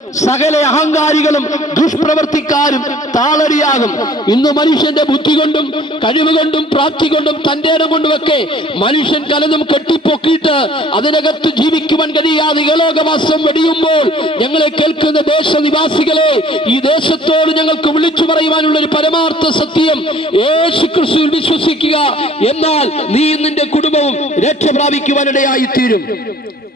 സകല അഹങ്കാരികളും ദുഷ്പ്രവർത്തിക്കാരും താളടിയാകും. ഇന്ന് മനുഷ്യന്റെ ബുദ്ധി കൊണ്ടും കഴിവ് കൊണ്ടും പ്രാപ്തി കൊണ്ടും തന്റെ ഇടം കൊണ്ടുമൊക്കെ മനുഷ്യൻ കലതും കെട്ടിപ്പൊക്കിയിട്ട് അതിനകത്ത് ജീവിക്കുവാൻ കഴിയാതെ ഇഹലോകവാസം വെടിയുമ്പോൾ ഞങ്ങളെ കേൾക്കുന്ന ദേശനിവാസികളെ, ഈ ദേശത്തോട് ഞങ്ങൾക്ക് വിളിച്ചു പറയുവാനുള്ള ഒരു പരമാർത്ഥ സത്യം, യേശുക്രിസ്തുവിൽ വിശ്വസിക്കുക. എന്നാൽ നീ നിന്റെ കുടുംബവും രക്ഷ പ്രാപിക്കുവാനിടയായിത്തീരും.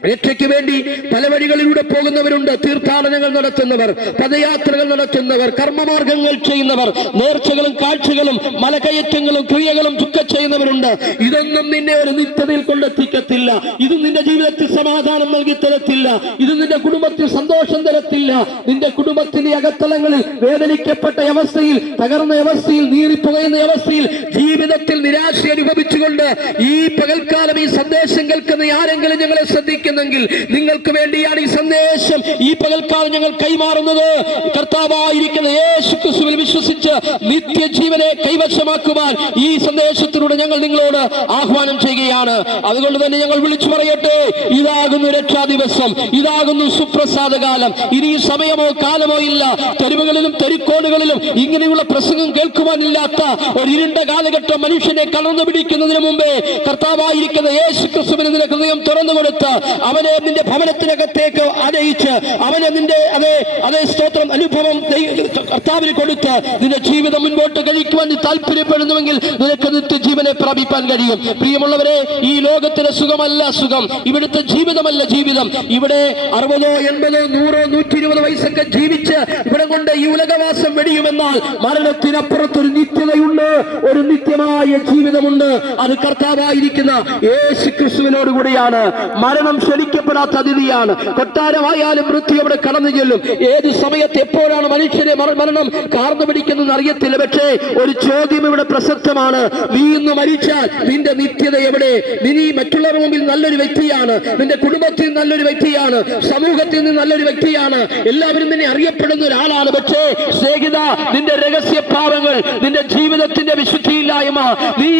രക്ഷയ്ക്ക് വേണ്ടി പല വഴികളിലൂടെ പോകുന്നവരുണ്ട്. തീർത്ഥാടനങ്ങൾ നടത്തുന്നവർ, പദയാത്രകൾ നടത്തുന്നവർ, കർമ്മമാർഗങ്ങൾ ചെയ്യുന്നവർ, നേർച്ചകളും കാഴ്ചകളും മലകയറ്റങ്ങളും ക്രിയകളും ഒക്കെ ചെയ്യുന്നവരുണ്ട്. ഇതൊന്നും നിന്നെ ഒരു നിത്യതയിൽ കൊണ്ടെത്തിക്കത്തില്ല. ഇത് നിന്റെ ജീവിതത്തിൽ സമാധാനം നൽകി തരത്തില്ല. ഇത് നിന്റെ കുടുംബത്തിൽ സന്തോഷം തരത്തില്ല. നിന്റെ കുടുംബത്തിന്റെ അകത്തളങ്ങളിൽ വേദനിക്കപ്പെട്ട അവസ്ഥയിൽ, തകർന്ന അവസ്ഥയിൽ, നീറിപ്പുകയുന്ന അവസ്ഥയിൽ, ജീവിതത്തിൽ നിരാശ അനുഭവിച്ചുകൊണ്ട് ഈ പകൽക്കാലം ഈ സന്ദേശം കേൾക്കുന്ന ആരെങ്കിലും ഞങ്ങളെ ശ്രദ്ധിക്കുന്നു, നിങ്ങൾക്ക് വേണ്ടിയാണ് ഈ സന്ദേശം ഈ പകൽക്കാലം ഞങ്ങൾ കൈമാറുന്നത്. കർത്താവായിരിക്കുന്ന യേശുക്രിസ്തുവിൽ വിശ്വസിച്ച് നിത്യജീവനെ കൈവശമാക്കുവാൻ ഈ സന്ദേശത്തിലൂടെ ഞങ്ങൾ നിങ്ങളോട് ആഹ്വാനം ചെയ്യുകയാണ്. അതുകൊണ്ട് തന്നെ ഞങ്ങൾ വിളിച്ചു പറയട്ടെ, ഇതാകുന്നു രക്ഷാ ദിവസം, ഇതാകുന്നു സുപ്രസാദകാലം. ഇനി സമയമോ കാലമോ ഇല്ല. തെരുവുകളിലും തെരുക്കോടുകളിലും ഇങ്ങനെയുള്ള പ്രസംഗം കേൾക്കുവാനില്ലാത്ത ഒരു ഇരുണ്ട കാലഘട്ടം മനുഷ്യനെ കടന്നു പിടിക്കുന്നതിന് മുമ്പേ കർത്താവായിരിക്കുന്ന യേശുക്രിസ്തുവിന് നിന്റെ ഹൃദയം തുറന്നു കൊടുത്ത് അവനെ നിന്റെ ഭവനത്തിനകത്തേക്ക് ആനയിച്ച് അവനെ നിന്റെ അതേ സ്തോത്രം അനുഭവം കർത്താവിന് കൊടുത്ത് നിന്റെ ജീവിതം മുൻപോട്ട് കഴിക്കുവാൻ നീ താല്പര്യപ്പെടുന്നുവെങ്കിൽ നിനക്ക് നിത്യജീവനെ പ്രാപിക്കാൻ കഴിയും. പ്രിയമുള്ളവരെ, ഈ ലോകത്തിലെ സുഖമല്ല സുഖം, ഇവിടുത്തെ ജീവിതമല്ല ജീവിതം. ഇവിടെ 60, 80, 100, 120 വയസ്സൊക്കെ ജീവിച്ച് ഇവിടെ കൊണ്ട് ഈ ഉലകവാസം വെടിയുമെന്നാൽ മരണത്തിനപ്പുറത്തൊരു നിത്യതയുണ്ട്, ഒരു നിത്യമായ ജീവിതമുണ്ട്. അത് കർത്താവായിരിക്കുന്ന യേശുക്രിസ്തുവിനോട് കൂടിയാണ്. മരണം ക്ഷണിക്കപ്പെടാത്ത അതിഥിയാണ്. കൊട്ടാരമായാലും മൃത്യു അവിടെ കടന്നു ചെല്ലും. ഏത് സമയത്ത് എപ്പോഴാണ് മനുഷ്യരെ മരണം കാർന്നു പിടിക്കുന്നതെന്ന് അറിയത്തില്ല. പക്ഷേ ഒരു ചോദ്യം ഇവിടെ പ്രസക്തമാണ്. നീ ഇന്ന് മരിച്ചാൽ നിന്റെ നിത്യത എവിടെ? നീ മറ്റുള്ളവരുടെ മുമ്പിൽ നല്ലൊരു വ്യക്തിയാണ്, നിന്റെ കുടുംബത്തിൽ നല്ലൊരു വ്യക്തിയാണ്, സമൂഹത്തിൽ നിന്ന് നല്ലൊരു വ്യക്തിയാണ്, എല്ലാവരും നിന്നെ അറിയപ്പെടുന്ന ഒരാളാണ്. പക്ഷേ സ്നേഹിത, നിന്റെ രഹസ്യ പാപങ്ങൾ, നിന്റെ ജീവിതത്തിന്റെ വിശുദ്ധിയില്ലായ്മ, നീ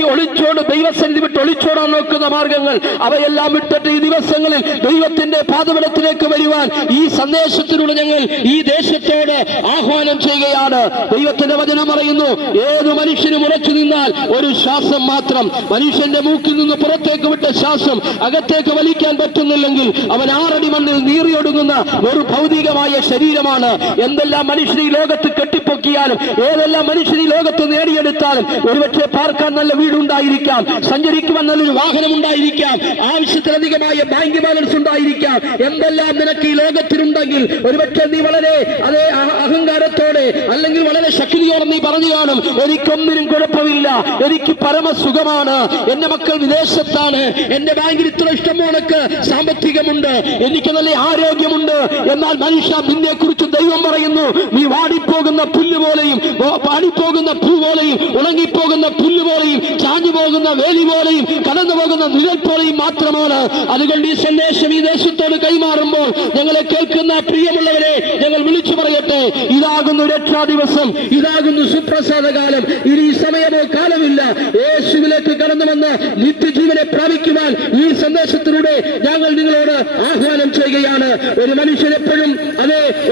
ദൈവസന്നിധി വിട്ട് ഒളിച്ചോടാൻ നോക്കുന്ന മാർഗങ്ങൾ, അവയെല്ലാം വിട്ടിട്ട് ഈ ദിവസങ്ങളിൽ ദൈവത്തിന്റെ പാദപീഠത്തിലേക്ക് വരുവാൻ ഈ സന്ദേശത്തിലൂടെ ഞങ്ങൾ ഈ ദേശത്തോട് ആഹ്വാനം ചെയ്യുകയാണ്. ദൈവത്തിന്റെ വചനം പറയുന്നു, ഏത് മനുഷ്യനും ഉറച്ചു നിന്നാൽ ഒരു ശ്വാസം മാത്രം, മനുഷ്യന്റെ മൂക്കിൽ നിന്ന് പുറത്തേക്ക് വിട്ട ശ്വാസം അകത്തേക്ക് വലിക്കാൻ പറ്റുന്നില്ലെങ്കിൽ അവൻ 6 അടി മണ്ണിൽ നീറിയൊടുങ്ങുന്ന ഒരു ഭൗതികമായ ശരീരമാണ്. എന്തെല്ലാം മനുഷ്യൻ ഈ ലോകത്ത് കെട്ടിപ്പൊക്കിയാലും, ഏതെല്ലാം മനുഷ്യൻ ഈ ലോകത്ത് നേടിയെടുത്താലും, ഒരുപക്ഷെ പാർക്കാൻ നല്ല വീടുണ്ടായിരിക്കാം, സഞ്ചരിക്കുവാൻ നല്ലൊരു വാഹനം ഉണ്ടായിരിക്കാം, ആവശ്യത്തിലധികമായ ബാങ്ക് ബാലൻസ് ഉണ്ടായിരിക്കാം, എന്തെല്ലാം നിനക്ക് ഈ ലോകത്തിലുണ്ടെങ്കിൽ ഒരുപക്ഷെ നീ വളരെ അഹങ്കാരത്തോടെ അല്ലെങ്കിൽ വളരെ ശക്തിയോടെ നീ പറഞ്ഞു കാണും, എനിക്കൊന്നിനും കുഴപ്പമില്ല, എനിക്ക് പരമസുഖമാണ്, എന്റെ മക്കൾ വിദേശത്താണ്, എന്റെ ബാങ്കിൽ ഇത്ര ഇഷ്ടം പോണക്ക് സാമ്പത്തികമുണ്ട്, എനിക്ക് നല്ല ആരോഗ്യമുണ്ട്. എന്നാൽ മനുഷ്യ, നിന്നെ കുറിച്ച് ദൈവം പറയുന്നു, നീ വാടിപ്പോകുന്ന പുല്ല് പോലെയും, വാടിപ്പോകുന്ന പൂ പോലെയും, ഉണങ്ങിപ്പോകുന്ന പുല്ല് പോലെയും, ചാഞ്ഞു പോകുന്ന വേലി പോലെയും, കടന്നു പോകുന്ന നിഴൽ പോലെയും മാത്രമാണ്. അതുകൊണ്ട് ഈ സന്ദേശം ഈ ദേശത്തോട് കൈമാറുമ്പോൾ ഞങ്ങളെ കേൾക്കുന്ന പ്രിയമുള്ളവരെ, ഞങ്ങൾ വിളിച്ചു പറയട്ടെ, ഇതാകുന്നു രക്ഷാ ദിവസം, ഇതാകുന്നു സുപ്രസാദകാലം. ഇനി സമയമോ കാലമില്ല. യേശുവിലേക്ക് കടന്നു വന്ന് നിത്യജീവനെ പ്രാപിക്കുവാൻ ഈ സന്ദേശത്തിലൂടെ ഞങ്ങൾ നിങ്ങളോട് ആഹ്വാനം ചെയ്യുകയാണ്. ഒരു മനുഷ്യൻ എപ്പോഴും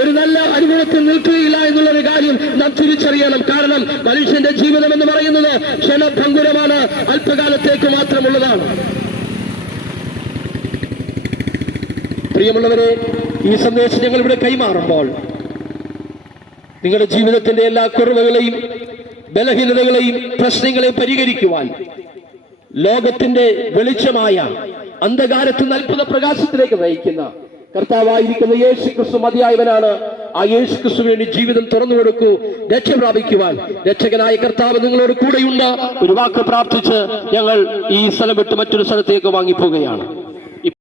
ഒരു നല്ല അനുഭവത്തിൽ നിൽക്കുകയില്ല എന്നുള്ളൊരു കാര്യം നാം തിരിച്ചറിയണം. കാരണം മനുഷ്യന്റെ ജീവിതം എന്ന് പറയുന്നത് ക്ഷണഭംഗുരമാണ്, അല്പകാലത്തേക്ക് മാത്രമുള്ളതാണ്. പ്രിയമുള്ളവരെ, ഈ സന്ദേശം ഞങ്ങൾ ഇവിടെ കൈമാറുമ്പോൾ നിങ്ങളുടെ ജീവിതത്തിന്റെ എല്ലാ കുറവുകളെയും ബലഹീനതകളെയും പ്രശ്നങ്ങളെയും പരിഹരിക്കുവാൻ ലോകത്തിന്റെ വെളിച്ചമായ അന്ധകാരത്തിൽ നിന്ന് അത്ഭുത പ്രകാശത്തിലേക്ക് നയിക്കുന്ന കർത്താവായിരിക്കുന്ന യേശുക്രിസ്തു മതിയായവനാണ്. ആ യേശുക്രിസ്തുവിന് വേണ്ടി ജീവിതം തുറന്നു കൊടുക്കൂ, രക്ഷ പ്രാപിക്കുവാൻ രക്ഷകനായ കർത്താവ് നിങ്ങളോട് കൂടെയുണ്ട്. ഒരു വാക്ക് പ്രാർത്ഥിച്ച് ഞങ്ങൾ ഈ സ്ഥലം വിട്ട് മറ്റൊരു സ്ഥലത്തേക്ക് വാങ്ങിപ്പോവുകയാണ്.